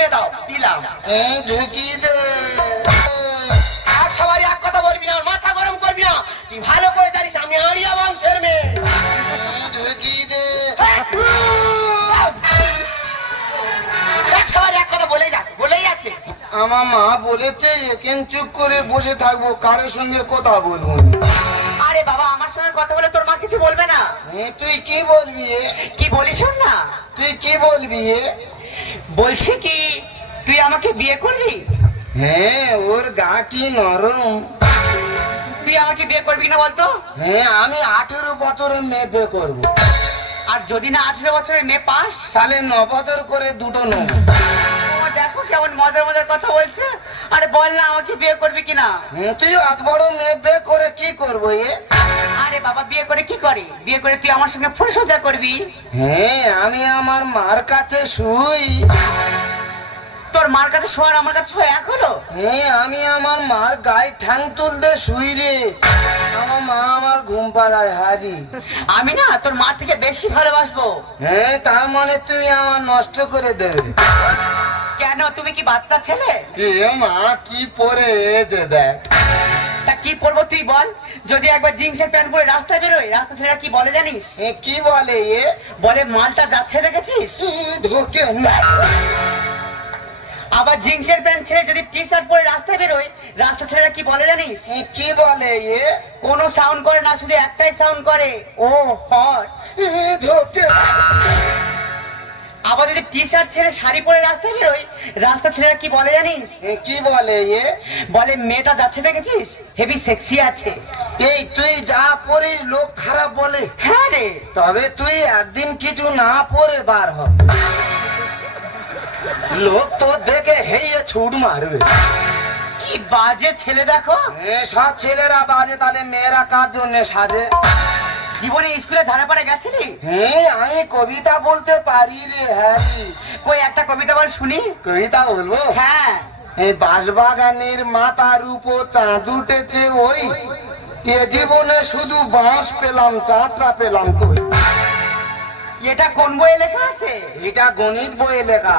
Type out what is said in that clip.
কিনে দাও, দিলাম। ঝুঁকি দে। এক সবাই এক কথা বলবি না, মাথা গরম করবি না। তুই ভালো করে জানিস আমি আরিয়া বংশের মেয়ে। ঝুঁকি দে। এক সবাই এক কথা বলেই যাচ্ছে। আমার মা বলেছে এখান চুপ করে বসে থাকবো, কারোর সঙ্গে কথা বলবো না। আরে বাবা, আমার সঙ্গে কথা বলে তোর মা কিছু বলবে না। তুই কি বলবি? কি বলিস শোন না। তুই কি বলবি? বলছি কি তুই আমাকে বিয়ে করবি? হ্যাঁ, ওর গা কি নরম। তুই আমাকে বিয়ে করবি না বলতো? হ্যাঁ, আমি 18 বছরের মেয়ে বিয়ে করবো। আর যদি না 18 বছরের মেয়ে পাস তাহলে 9 বছর করে দুটো নেব। ও দেখো কেমন মজার মজার কথা বলছে। আরে বল না আমাকে বিয়ে করবি কিনা? তুই অত বড় মেয়ে বিয়ে করে কি করবো? আরে বাবা, বিয়ে করে কি করে? বিয়ে করে তুই আমার সঙ্গে ফুলসজ্জা করবি। হ্যাঁ, আমি আমার মার কাছে শুই। তোর মার কাছে শোয়ার আমার কাছে শোয়া এক হলো? হ্যাঁ, আমি আমার মার গায়ে ঠ্যাং তুলতে শুই রে। আমার মা আমার ঘুম পাড়ায় হারি। আমি না তোর মার থেকে বেশি ভালোবাসবো। হ্যাঁ, তার মানে তুই আমার নষ্ট করে দেবে। কেন, তুমি কি বাচ্চা ছেলে? মা কি পরে যে দেখ। তা কি পরবো তুই বল? যদি একবার জিন্সের প্যান্ট পরে রাস্তায় বেরোয়, রাস্তা ছেলেরা কি বলে জানিস? কি বলে? বলে মালটা যাচ্ছে দেখেছিস। ধোকে। আবার জিন্সের প্যান্ট ছেড়ে যদি টি শার্ট পরে রাস্তায় বেরোয়, রাস্তা ছেলেরা কি বলে জানিস? কি বলে? কোনো সাউন্ড করে না, শুধু একটাই সাউন্ড করে, ও হট। ধোকে। আবার যদি টি শার্ট ছেড়ে শাড়ি পরে রাস্তায় বেরোয়, রাস্তা ছেলেরা কি বলে জানিস? কি বলে? বলে মেয়েটা যাচ্ছে দেখেছিস, হেভি সেক্সি আছে। এই তুই যা পরিস লোক খারাপ বলে। হ্যাঁ রে। তবে তুই একদিন কিছু না পরে বার হ, লোক তো দেখে হেয়ে ছুট মারবে। কি বাজে ছেলে দেখো। সব ছেলেরা বাজে, তাহলে মেয়েরা কার জন্য সাজে? জীবনে স্কুলে ধারে পাড়ে গেছিলি? হ্যাঁ, আমি কবিতা বলতে পারি রে হ্যারি। কই একটা কবিতা বল শুনি। কবিতা বলবো? হ্যাঁ। এই বাঁশবাগানের মাথার উপর চাঁদ উঠেছে, ওই এ জীবনে শুধু বাঁশ পেলাম, চাঁদটা পেলাম কই। এটা কোন বইয়ে লেখা আছে? এটা গণিত বইয়ে লেখা।